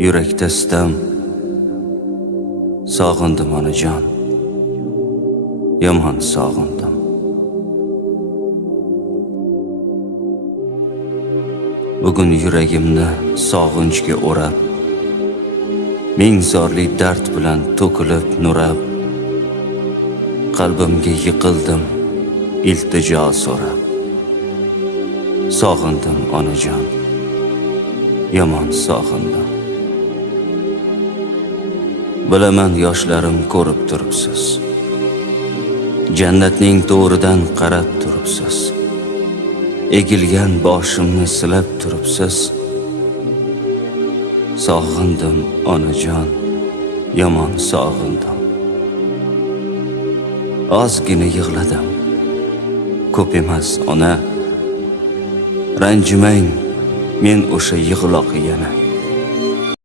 Yurakda sitam, sog'indim onajon, yomon sog'indim. Bugun yuragimni sog'inchga o'rab, ming zorli dard bilan to'kilib nurab, qalbimga yiqildim iltijo so'rab. Sog'indim onajon, yomon sog'indim. Bilaman yoshlarim ko'rib turibsiz, jannatning to'ridan qarab turibsiz, egilgan boshimni silab turibsiz. Sog'indim onajon, yomon sog'indim. Ozgina yig'ladim, ko'p emas ona. Ranjimang men o'sha yig'loq yana.